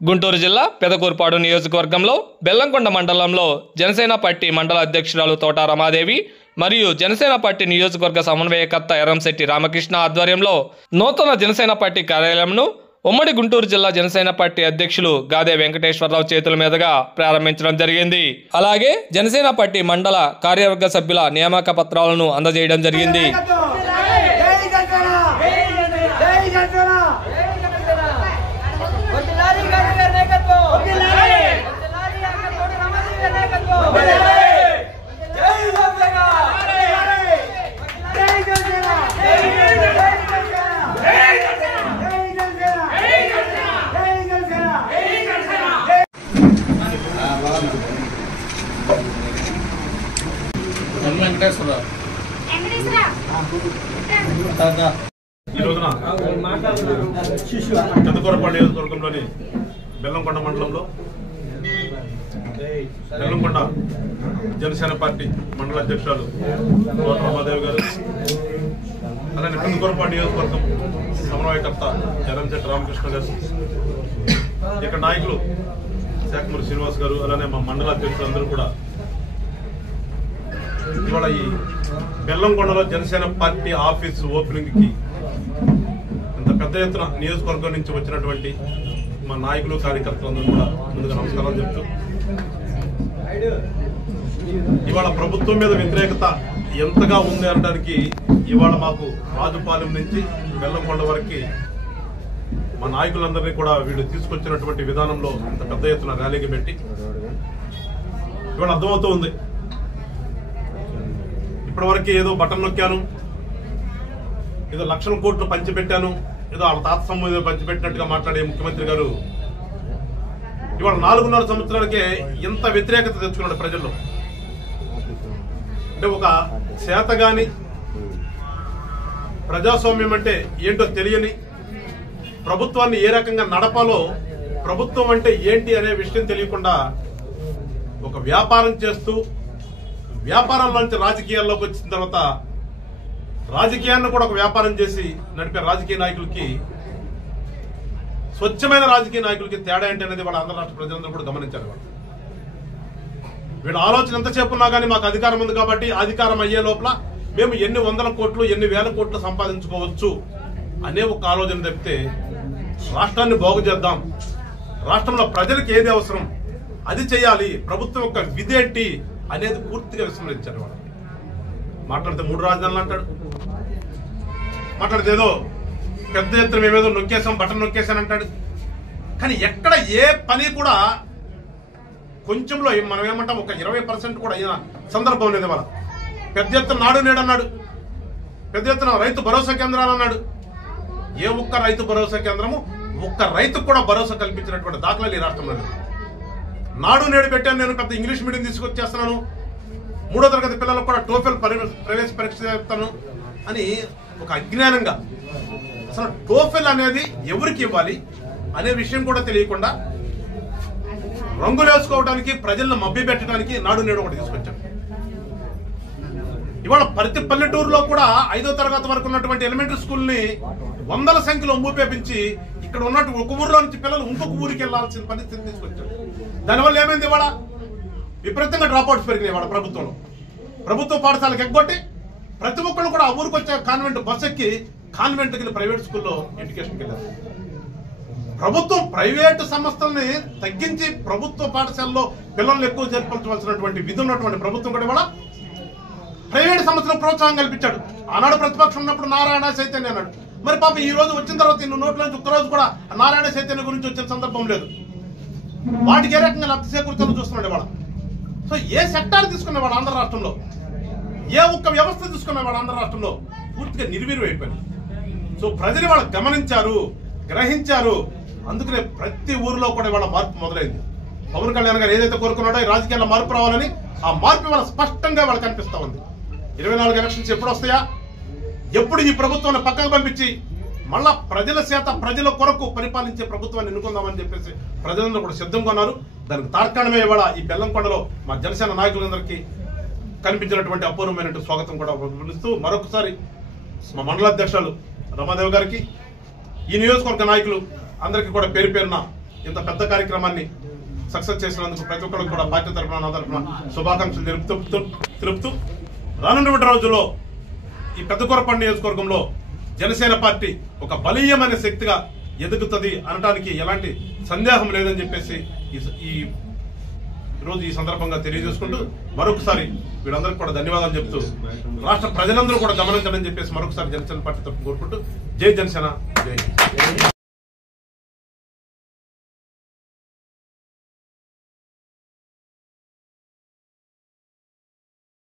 గుంటూరు జిల్లా పెదకూర్పాడు నియోజకవర్గంలో బెల్లంకొండ మండలంలో జనసేన పార్టీ మండల అధ్యక్షురాలు తోట రమాదేవి మరియు జనసేన పార్టీ నియోజకవర్గ సమన్వయకర్త ఎర్రంశెట్టి రామకృష్ణ ఆధ్వర్యంలో నూతన జనసేన పార్టీ కార్యాలయంను ఉమ్మడి గుంటూరు జిల్లా జనసేన పార్టీ అధ్యక్షులు గాదే వెంకటేశ్వరరావు చేతుల మీదుగా ప్రారంభించడం జరిగింది. అలాగే జనసేన పార్టీ మండల కార్యవర్గ సభ్యుల నియామక పత్రాలను అందజేయడం జరిగింది. ఈ రోజున పెదకూర్పాడు నియోజకవర్గంలోని బెల్లంకొండ మండలంలో బెల్లంకొండ జనసేన పార్టీ మండల అధ్యక్షురాలు తోట రమాదేవి గారు, అలానే పెదకూర్పాడు నియోజకవర్గం సమన్వయకర్త ఎర్రంశెట్టి రామకృష్ణ గారు, ఇక్కడ నాయకులు శాఖమూరి శ్రీనివాస్ గారు, అలానే మా మండల అధ్యక్షులందరూ కూడా ఇవాళ ఈ బెల్లంకొండలో జనసేన పార్టీ ఆఫీస్ ఓపెనింగ్ కి ఇంత పెద్ద ఎత్తున నియోజకవర్గం నుంచి వచ్చినటువంటి మా నాయకులు కార్యకర్తలందరూ కూడా ముందుగా నమస్కారాలు చెప్తూ, ఇవాళ ప్రభుత్వం మీద వ్యతిరేకత ఎంతగా ఉంది అనడానికి ఇవాళ మాకు రాజుపాలెం నుంచి బెల్లంకొండ వరకు మా నాయకులందరినీ కూడా వీళ్ళు తీసుకొచ్చినటువంటి విధానంలో ఇంత పెద్ద ఎత్తున ర్యాలీకి పెట్టి ఇవాళ అర్థమవుతూ ఉంది. ఇప్పటివరకు ఏదో బటన్ నొక్కాను, ఏదో లక్షల కోట్లు పంచిపెట్టాను, ఏదో వాళ్ళ తాత సొమ్ము పంచిపెట్టినట్టుగా మాట్లాడే ముఖ్యమంత్రి గారు ఇవాళ 4.5 సంవత్సరాలకే ఎంత వ్యతిరేకత తెచ్చుకున్నాడు ప్రజల్లో. అంటే ఒక చేతగాని ప్రజాస్వామ్యం అంటే ఏంటో తెలియని, ప్రభుత్వాన్ని ఏ రకంగా నడపాలో, ప్రభుత్వం అంటే ఏంటి అనే విషయం తెలియకుండా ఒక వ్యాపారం చేస్తూ, వ్యాపారంలో నుంచి రాజకీయాల్లోకి వచ్చిన తర్వాత రాజకీయాన్ని కూడా ఒక వ్యాపారం చేసి నడిపే రాజకీయ నాయకులకి, స్వచ్ఛమైన రాజకీయ నాయకులకి తేడా ఏంటి అనేది వాళ్ళ ఆంధ్ర రాష్ట్ర ప్రజలందరూ కూడా గమనించారు. వీళ్ళ ఆలోచన ఎంతసేపు ఉన్నా కానీ మాకు అధికారం ఉంది కాబట్టి అధికారం అయ్యే లోపల మేము ఎన్ని వందల కోట్లు ఎన్ని వేల కోట్లు సంపాదించుకోవచ్చు అనే ఒక ఆలోచన తప్పితే రాష్ట్రాన్ని బాగు చేద్దాం, రాష్ట్రంలో ప్రజలకు ఏది అవసరం అది చేయాలి, ప్రభుత్వం యొక్క విధేంటి అనేది పూర్తిగా విస్మరించారు. వాళ్ళు మాట్లాడితే 3 రాజధానులు అంటాడు, మాట్లాడితే ఏదో పెద్ద ఎత్తున మేమేదో నొక్కేసాం, బటన్ నొక్కేసాను అంటాడు. కానీ ఎక్కడ ఏ పని కూడా కొంచెంలో మనం ఏమంటాం ఒక 20% కూడా అయిన సందర్భం లేదు. వాళ్ళ పెద్ద ఎత్తున నాడు నేడు అన్నాడు, పెద్ద ఎత్తున రైతు భరోసా కేంద్రాలు అన్నాడు. ఏ ఒక్క రైతు భరోసా కేంద్రము ఒక్క రైతుకు కూడా భరోసా కల్పించినటువంటి దాఖలాలు ఈ రాష్ట్రంలో. నాడు నేడు పెట్టాను, నేను పెద్ద ఇంగ్లీష్ మీడియం తీసుకొచ్చేస్తున్నాను, 3వ తరగతి పిల్లలకు కూడా టోఫెల్ ప్రవేశ పరీక్ష చేస్తాను అని ఒక అజ్ఞానంగా, అసలు టోఫెల్ అనేది ఎవరికి ఇవ్వాలి అనే విషయం కూడా తెలియకుండా రంగులు వేసుకోవడానికి, ప్రజలను మభ్య పెట్టడానికి నాడు నేడు ఒకటి తీసుకొచ్చాడు. ఇవాళ ప్రతి పల్లెటూరులో కూడా 5వ తరగతి వరకు ఉన్నటువంటి ఎలిమెంటరీ స్కూల్ ని వందల సంఖ్యలో మూపేపించి ఇక్కడ ఉన్నట్టు ఒక ఊర్లో నుంచి పిల్లలు ఇంకొక ఊరికి వెళ్లాల్సిన పరిస్థితి తీసుకొచ్చాడు. దానివల్ల ఏమైంది? ఇవాళ విపరీతంగా డ్రాప్అవుట్స్ పెరిగినాయి. ఇవాళ ప్రభుత్వంలో ప్రభుత్వ పాఠశాలకు ఎగ్గొట్టి ప్రతి ఒక్కరు కూడా ఆ ఊరికి వచ్చే కాన్వెంట్ బస్ ఎక్కి కాన్వెంట్కి వెళ్ళి ప్రైవేట్ స్కూల్లో ఎడ్యుకేషన్కి వెళ్ళారు. ప్రభుత్వం ప్రైవేటు సంస్థల్ని తగ్గించి ప్రభుత్వ పాఠశాలలో పిల్లల్ని ఎక్కువ చేర్పించవలసినటువంటి విధి ఉన్నటువంటి ప్రభుత్వం కూడా ఇవాళ ప్రైవేట్ సంస్థలకు ప్రోత్సాహం కల్పించాడు. ఆనాడు ప్రతిపక్షం ఉన్నప్పుడు నారాయణ చైతన్య అన్నాడు. మరి పాప ఈ రోజు వచ్చిన తర్వాత ఇన్ని నోట్లోంచి ఒక్కరోజు కూడా నారాయణ చైతన్య గురించి వచ్చిన సందర్భం లేదు. వాటికి ఏ రకంగా లబ్ధి చేకూర్చాలని చూస్తున్నాడు ఇవాళ. సో ఏ సెక్టార్ తీసుకునేవాడు ఆంధ్ర రాష్ట్రంలో, ఏ ఒక్క వ్యవస్థ తీసుకునేవాడు ఆంధ్ర రాష్ట్రంలో పూర్తిగా నిర్వీర్యం అయిపోయింది. సో ప్రజలు వాళ్ళు గమనించారు, గ్రహించారు. అందుకనే ప్రతి ఊరిలో కూడా ఇవాళ మార్పు మొదలైంది. పవన్ కళ్యాణ్ గారు ఏదైతే కోరుకున్నాడో ఈ రాజకీయాల్లో మార్పు రావాలని, ఆ మార్పు ఇవాళ స్పష్టంగా వాళ్ళకి కనిపిస్తా ఉంది. 24 ఎలక్షన్స్ ఎప్పుడు వస్తాయా, ఎప్పుడు ఈ ప్రభుత్వాన్ని పక్కకు పంపించి మళ్ళా ప్రజల చేత ప్రజల కొరకు పరిపాలించే ప్రభుత్వాన్ని ఎన్నుకుందామని చెప్పేసి ప్రజలందరూ కూడా సిద్ధంగా ఉన్నారు. దానికి తార్కాణమే ఇవాళ ఈ బెల్లంకొండలో మా జనసేన నాయకులందరికీ కనిపించినటువంటి అపూర్వమైన స్వాగతం కూడా పిలుస్తూ మరొకసారి మా మండల అధ్యక్షులు రమాదేవి గారికి, ఈ నియోజకవర్గ నాయకులు అందరికీ కూడా పేరు పేరున ఇంత పెద్ద కార్యక్రమాన్ని సక్సెస్ చేసినందుకు ప్రతి ఒక్కరికి కూడా పార్టీ తరఫున నా తరఫున శుభాకాంక్షలు తెలుపుతూ రానున్నటువంటి రోజుల్లో ఈ పెద్దకూరపాడు నియోజకవర్గంలో జనసేన పార్టీ ఒక బలీయమైన శక్తిగా ఎదుగుతుంది అనడానికి ఎలాంటి సందేహం లేదని చెప్పేసి ఈ రోజు ఈ సందర్భంగా తెలియజేసుకుంటూ మరొకసారి వీళ్ళందరికీ కూడా ధన్యవాదాలు చెప్తూ రాష్ట్ర ప్రజలందరూ కూడా గమనించాలని చెప్పేసి మరొకసారి జనసేన పార్టీ తరఫున కోరుకుంటూ జై జనసేన జై